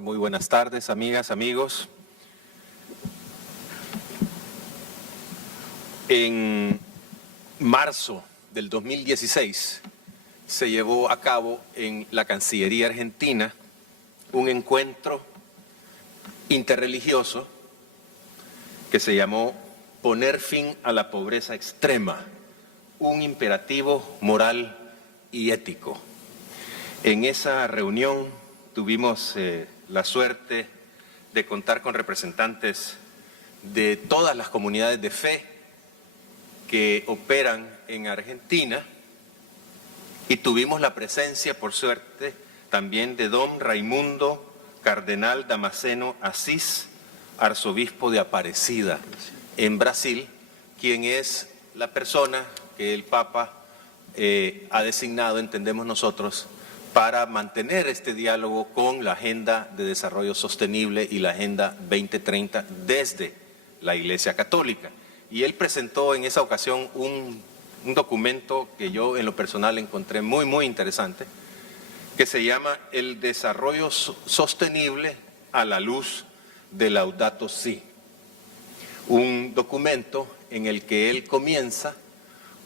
Muy buenas tardes, amigas, amigos. En marzo del 2016 se llevó a cabo en la Cancillería Argentina un encuentro interreligioso que se llamó Poner fin a la pobreza extrema, un imperativo moral y ético. En esa reunión tuvimos la suerte de contar con representantes de todas las comunidades de fe que operan en Argentina y tuvimos la presencia, por suerte, también de don Raimundo Cardenal Damasceno Assis, arzobispo de Aparecida, en Brasil, quien es la persona que el Papa ha designado, entendemos nosotros, para mantener este diálogo con la Agenda de Desarrollo Sostenible y la Agenda 2030 desde la Iglesia Católica. Y él presentó en esa ocasión un documento que yo en lo personal encontré muy interesante, que se llama El Desarrollo Sostenible a la luz de Laudato Si. Un documento en el que él comienza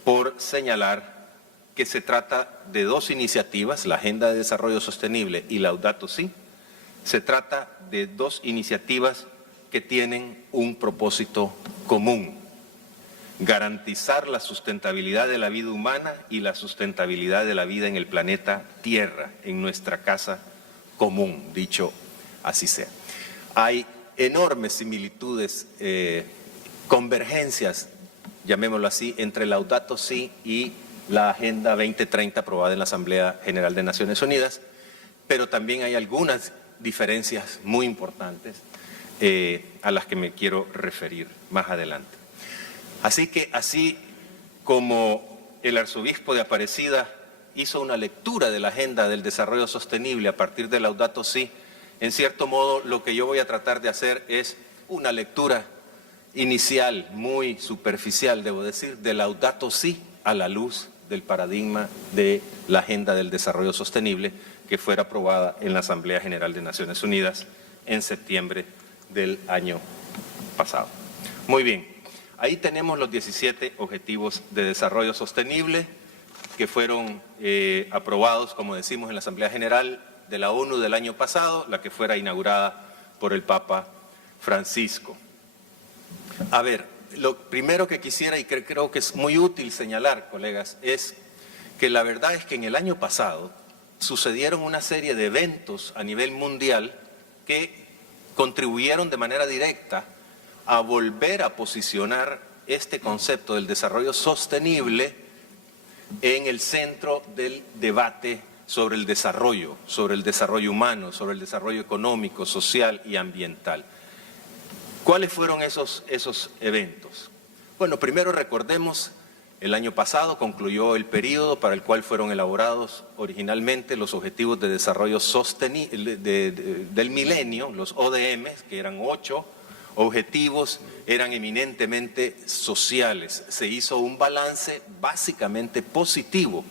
por señalar que se trata de dos iniciativas, la Agenda de Desarrollo Sostenible y Laudato Si. Se trata de dos iniciativas que tienen un propósito común: garantizar la sustentabilidad de la vida humana y la sustentabilidad de la vida en el planeta Tierra, en nuestra casa común, dicho así sea. Hay enormes similitudes, convergencias, llamémoslo así, entre Laudato Si y la Agenda 2030 aprobada en la Asamblea General de Naciones Unidas, pero también hay algunas diferencias muy importantes a las que me quiero referir más adelante. Así que, así como el arzobispo de Aparecida hizo una lectura de la Agenda del Desarrollo Sostenible a partir de Laudato Si, en cierto modo lo que yo voy a tratar de hacer es una lectura inicial, muy superficial, debo decir, de Laudato Si a la luz del paradigma de la Agenda del Desarrollo Sostenible que fuera aprobada en la Asamblea General de Naciones Unidas en septiembre del año pasado. Muy bien, ahí tenemos los 17 Objetivos de Desarrollo Sostenible que fueron aprobados, como decimos, en la Asamblea General de la ONU del año pasado, la que fuera inaugurada por el Papa Francisco. A ver, lo primero que quisiera, y creo que es muy útil señalar, colegas, es que la verdad es que en el año pasado sucedieron una serie de eventos a nivel mundial que contribuyeron de manera directa a volver a posicionar este concepto del desarrollo sostenible en el centro del debate sobre el desarrollo humano, sobre el desarrollo económico, social y ambiental. ¿Cuáles fueron esos eventos? Bueno, primero recordemos, el año pasado concluyó el periodo para el cual fueron elaborados originalmente los Objetivos de Desarrollo Sostenible del Milenio, los ODM, que eran 8 objetivos, eran eminentemente sociales. Se hizo un balance básicamente positivo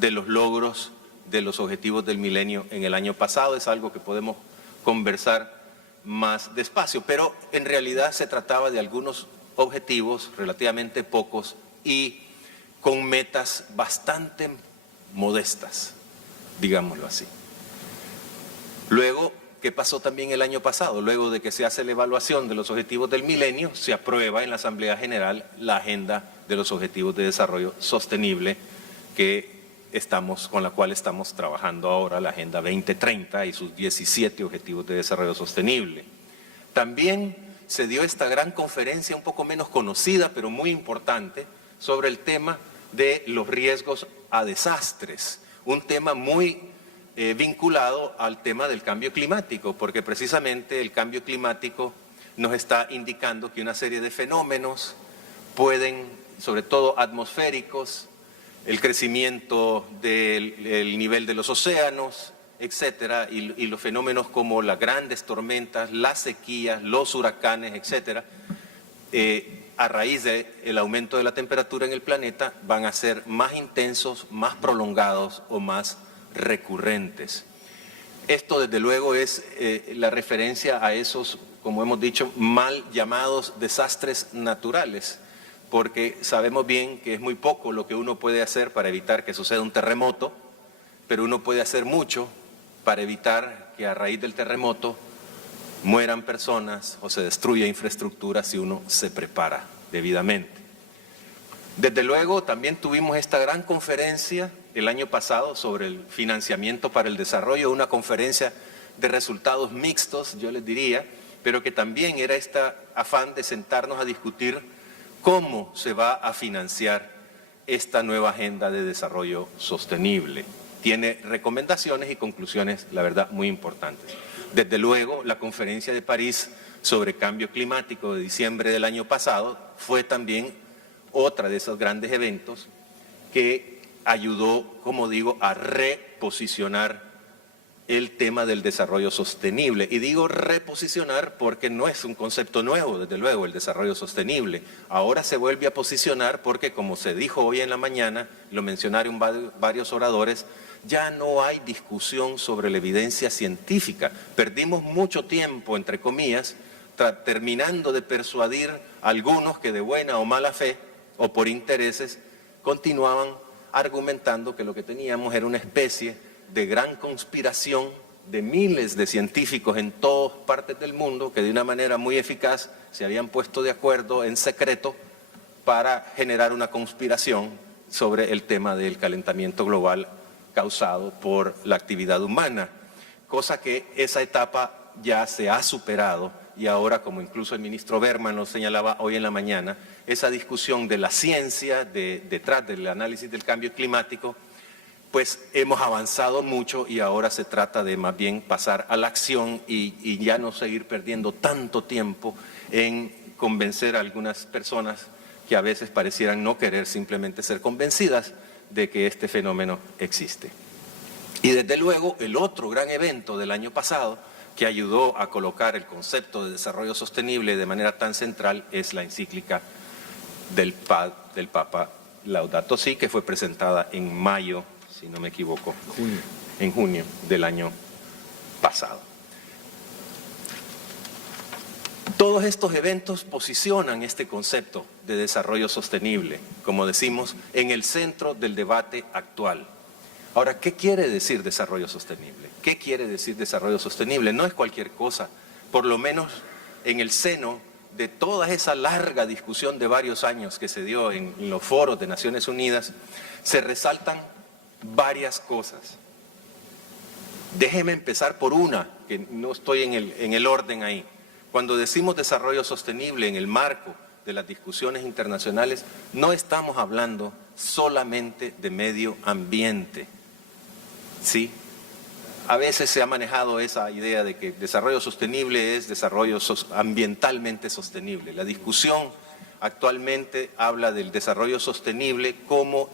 de los logros de los Objetivos del Milenio en el año pasado. Es algo que podemos conversar más despacio, pero en realidad se trataba de algunos objetivos relativamente pocos y con metas bastante modestas, digámoslo así. Luego, ¿qué pasó también el año pasado? Luego de que se hace la evaluación de los Objetivos del Milenio, se aprueba en la Asamblea General la Agenda de los Objetivos de Desarrollo Sostenible con la cual estamos trabajando ahora, la Agenda 2030 y sus 17 Objetivos de Desarrollo Sostenible. También se dio esta gran conferencia, un poco menos conocida, pero muy importante, sobre el tema de los riesgos a desastres, un tema muy vinculado al tema del cambio climático, porque precisamente el cambio climático nos está indicando que una serie de fenómenos pueden, sobre todo atmosféricos, el crecimiento del nivel de los océanos, etcétera, y los fenómenos como las grandes tormentas, las sequías, los huracanes, etcétera, a raíz del aumento de la temperatura en el planeta, van a ser más intensos, más prolongados o más recurrentes. Esto, desde luego, es la referencia a esos, como hemos dicho, mal llamados desastres naturales, porque sabemos bien que es muy poco lo que uno puede hacer para evitar que suceda un terremoto, pero uno puede hacer mucho para evitar que a raíz del terremoto mueran personas o se destruya infraestructura si uno se prepara debidamente. Desde luego, también tuvimos esta gran conferencia el año pasado sobre el financiamiento para el desarrollo, una conferencia de resultados mixtos, yo les diría, pero que también era este afán de sentarnos a discutir cómo se va a financiar esta nueva agenda de desarrollo sostenible. Tiene recomendaciones y conclusiones, la verdad, muy importantes. Desde luego, la conferencia de París sobre cambio climático de diciembre del año pasado fue también otra de esos grandes eventos que ayudó, como digo, a reposicionar el tema del desarrollo sostenible. Y digo reposicionar porque no es un concepto nuevo, desde luego, el desarrollo sostenible. Ahora se vuelve a posicionar porque, como se dijo hoy en la mañana, lo mencionaron varios oradores, ya no hay discusión sobre la evidencia científica. Perdimos mucho tiempo, entre comillas, terminando de persuadir a algunos que de buena o mala fe o por intereses continuaban argumentando que lo que teníamos era una especie de gran conspiración de miles de científicos en todas partes del mundo que de una manera muy eficaz se habían puesto de acuerdo en secreto para generar una conspiración sobre el tema del calentamiento global causado por la actividad humana, cosa que esa etapa ya se ha superado y ahora, como incluso el ministro Berman lo señalaba hoy en la mañana, esa discusión de la ciencia detrás del análisis del cambio climático, pues hemos avanzado mucho y ahora se trata de más bien pasar a la acción y ya no seguir perdiendo tanto tiempo en convencer a algunas personas que a veces parecieran no querer simplemente ser convencidas de que este fenómeno existe. Y desde luego el otro gran evento del año pasado que ayudó a colocar el concepto de desarrollo sostenible de manera tan central es la encíclica del Papa Laudato Si, que fue presentada en mayo, si no me equivoco, en junio del año pasado. Todos estos eventos posicionan este concepto de desarrollo sostenible, como decimos, en el centro del debate actual. Ahora, ¿qué quiere decir desarrollo sostenible? ¿Qué quiere decir desarrollo sostenible? No es cualquier cosa, por lo menos en el seno de toda esa larga discusión de varios años que se dio en los foros de Naciones Unidas, se resaltan varias cosas. Déjeme empezar por una, que no estoy en el orden ahí. Cuando decimos desarrollo sostenible en el marco de las discusiones internacionales, no estamos hablando solamente de medio ambiente. ¿Sí? A veces se ha manejado esa idea de que desarrollo sostenible es desarrollo ambientalmente sostenible. La discusión actualmente habla del desarrollo sostenible como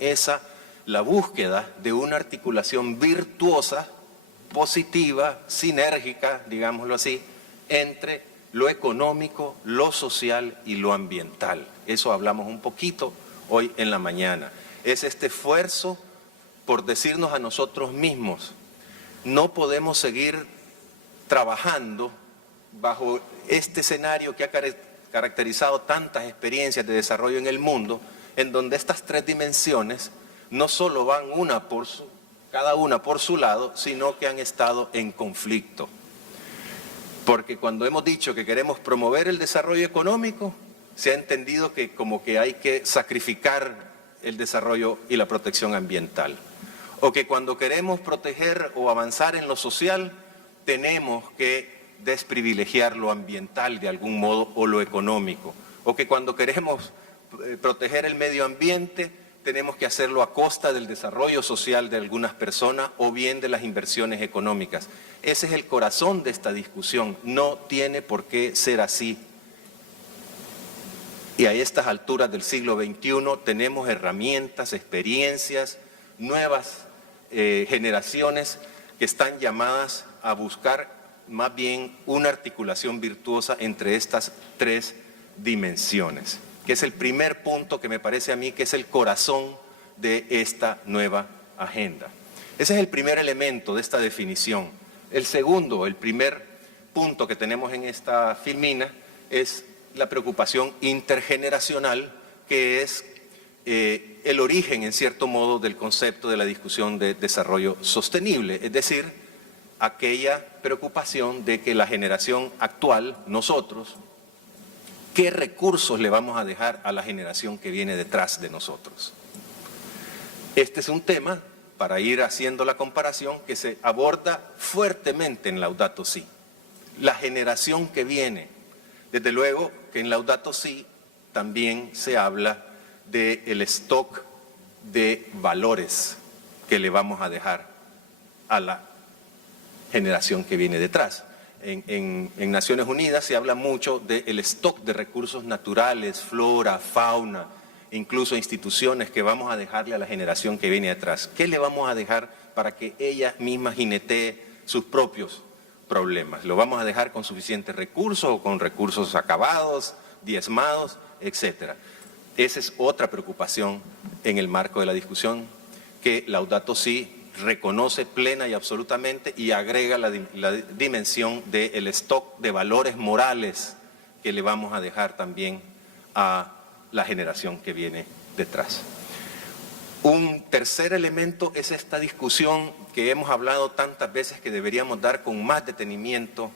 la búsqueda de una articulación virtuosa, positiva, sinérgica, digámoslo así, entre lo económico, lo social y lo ambiental. Eso hablamos un poquito hoy en la mañana. Es este esfuerzo por decirnos a nosotros mismos, no podemos seguir trabajando bajo este escenario que ha caracterizado tantas experiencias de desarrollo en el mundo, en donde estas tres dimensiones no solo van cada una por su lado, sino que han estado en conflicto. Porque cuando hemos dicho que queremos promover el desarrollo económico, se ha entendido que como que hay que sacrificar el desarrollo y la protección ambiental. O que cuando queremos proteger o avanzar en lo social, tenemos que desprivilegiar lo ambiental de algún modo o lo económico. O que cuando queremos proteger el medio ambiente, tenemos que hacerlo a costa del desarrollo social de algunas personas o bien de las inversiones económicas. Ese es el corazón de esta discusión. No tiene por qué ser así. Y a estas alturas del siglo XXI tenemos herramientas, experiencias, nuevas generaciones que están llamadas a buscar más bien una articulación virtuosa entre estas tres dimensiones, que es el primer punto que me parece a mí que es el corazón de esta nueva agenda. Ese es el primer elemento de esta definición. El primer punto que tenemos en esta filmina es la preocupación intergeneracional, que es el origen, en cierto modo, del concepto de la discusión de desarrollo sostenible, es decir, aquella preocupación de que la generación actual, nosotros, ¿qué recursos le vamos a dejar a la generación que viene detrás de nosotros? Este es un tema, para ir haciendo la comparación, que se aborda fuertemente en Laudato Si. La generación que viene. Desde luego que en Laudato Si también se habla del stock de valores que le vamos a dejar a la generación que viene detrás. En Naciones Unidas se habla mucho del stock de recursos naturales, flora, fauna, incluso instituciones que vamos a dejarle a la generación que viene atrás. ¿Qué le vamos a dejar para que ella misma jinetee sus propios problemas? ¿Lo vamos a dejar con suficientes recursos o con recursos acabados, diezmados, etcétera? Esa es otra preocupación en el marco de la discusión que Laudato Si reconoce plena y absolutamente y agrega la dimensión del stock de valores morales que le vamos a dejar también a la generación que viene detrás. Un tercer elemento es esta discusión que hemos hablado tantas veces que deberíamos dar con más detenimiento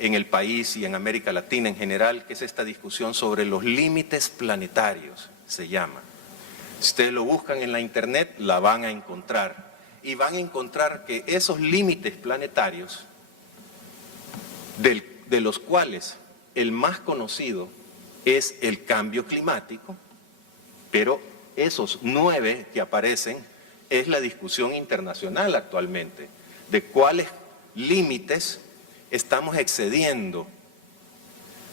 en el país y en América Latina en general, que es esta discusión sobre los límites planetarios, se llama. Si ustedes lo buscan en la internet, la van a encontrar. Y van a encontrar que esos límites planetarios, de los cuales el más conocido es el cambio climático, pero esos 9 que aparecen es la discusión internacional actualmente, de cuáles límites estamos excediendo.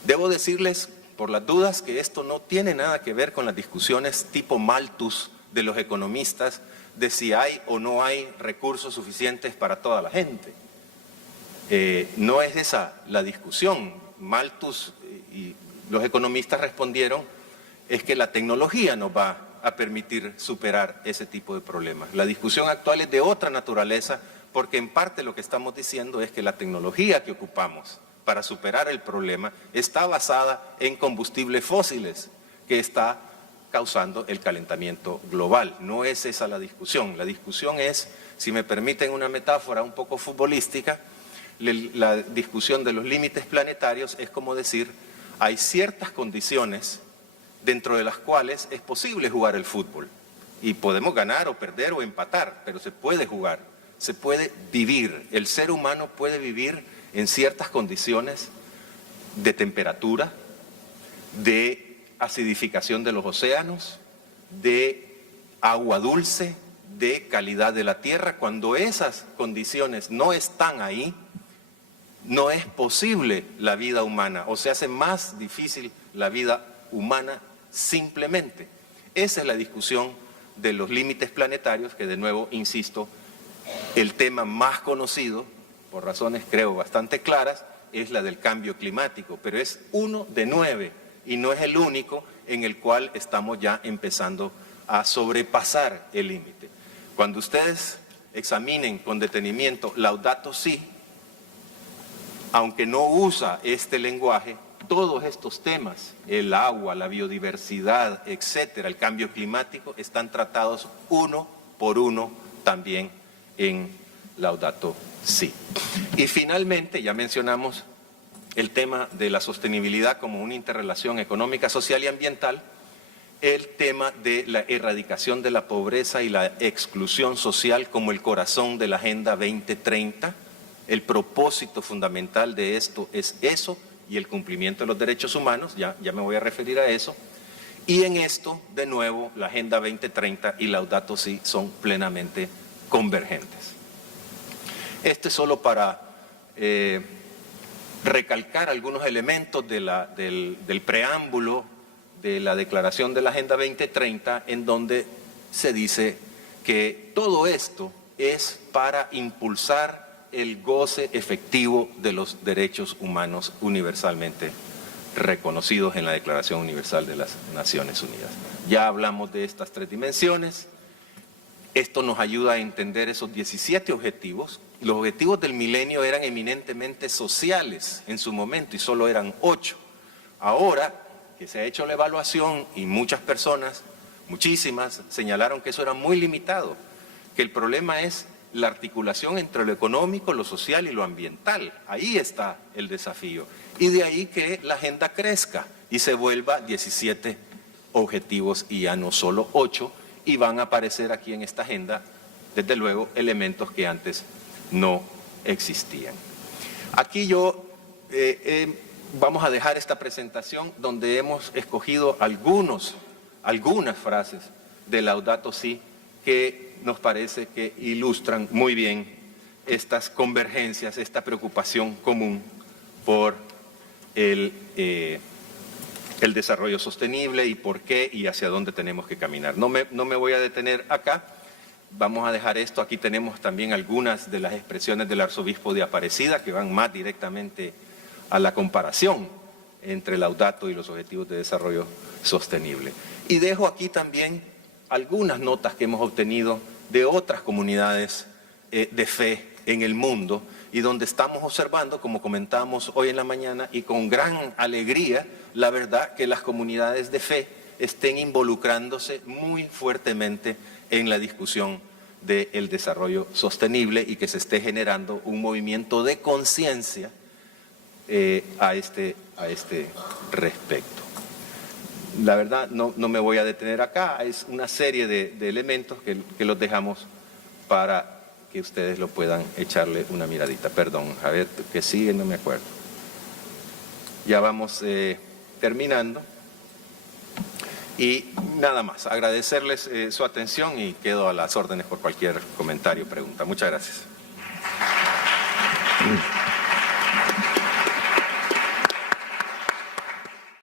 Debo decirles, por las dudas, que esto no tiene nada que ver con las discusiones tipo Malthus de los economistas, de si hay o no hay recursos suficientes para toda la gente. No es esa la discusión. Malthus y los economistas respondieron, es que la tecnología nos va a permitir superar ese tipo de problemas. La discusión actual es de otra naturaleza, porque en parte lo que estamos diciendo es que la tecnología que ocupamos para superar el problema está basada en combustibles fósiles, que está causando el calentamiento global. No es esa la discusión. La discusión es, si me permiten una metáfora un poco futbolística, la discusión de los límites planetarios es como decir, hay ciertas condiciones dentro de las cuales es posible jugar el fútbol. Y podemos ganar o perder o empatar, pero se puede jugar, se puede vivir. El ser humano puede vivir en ciertas condiciones de temperatura, de acidificación de los océanos, de agua dulce, de calidad de la tierra. Cuando esas condiciones no están ahí, no es posible la vida humana, o se hace más difícil la vida humana simplemente. Esa es la discusión de los límites planetarios, que de nuevo, insisto, el tema más conocido, por razones creo bastante claras, es la del cambio climático, pero es uno de 9 y no es el único en el cual estamos ya empezando a sobrepasar el límite. Cuando ustedes examinen con detenimiento Laudato Si, aunque no usa este lenguaje, todos estos temas, el agua, la biodiversidad, etcétera, el cambio climático, están tratados uno por uno también en Laudato Si. Y finalmente, ya mencionamos el tema de la sostenibilidad como una interrelación económica, social y ambiental, el tema de la erradicación de la pobreza y la exclusión social como el corazón de la Agenda 2030. El propósito fundamental de esto es eso y el cumplimiento de los derechos humanos, ya me voy a referir a eso. Y en esto, de nuevo, la Agenda 2030 y Laudato Si son plenamente convergentes. Esto es solo para recalcar algunos elementos del preámbulo de la declaración de la Agenda 2030, en donde se dice que todo esto es para impulsar el goce efectivo de los derechos humanos universalmente reconocidos en la Declaración Universal de las Naciones Unidas. Ya hablamos de estas 3 dimensiones. Esto nos ayuda a entender esos 17 objetivos Los objetivos del milenio eran eminentemente sociales en su momento y solo eran 8. Ahora que se ha hecho la evaluación y muchas personas, muchísimas, señalaron que eso era muy limitado, que el problema es la articulación entre lo económico, lo social y lo ambiental. Ahí está el desafío. Y de ahí que la agenda crezca y se vuelva 17 objetivos y ya no solo 8, y van a aparecer aquí en esta agenda, desde luego, elementos que antes no existían. Aquí vamos a dejar esta presentación donde hemos escogido algunas frases de Laudato Si que nos parece que ilustran muy bien estas convergencias, esta preocupación común por el desarrollo sostenible y por qué y hacia dónde tenemos que caminar. No me voy a detener acá. Vamos a dejar esto. Aquí tenemos también algunas de las expresiones del arzobispo de Aparecida que van más directamente a la comparación entre Laudato y los objetivos de desarrollo sostenible. Y dejo aquí también algunas notas que hemos obtenido de otras comunidades de fe en el mundo y donde estamos observando, como comentamos hoy en la mañana, y con gran alegría, la verdad que las comunidades de fe estén involucrándose muy fuertemente en la discusión del desarrollo sostenible y que se esté generando un movimiento de conciencia a este respecto. La verdad no me voy a detener acá, es una serie de elementos que los dejamos para que ustedes lo puedan echarle una miradita. Perdón, a ver, que sigue, no me acuerdo. Ya vamos terminando. Y nada más, agradecerles su atención y quedo a las órdenes por cualquier comentario o pregunta. Muchas gracias.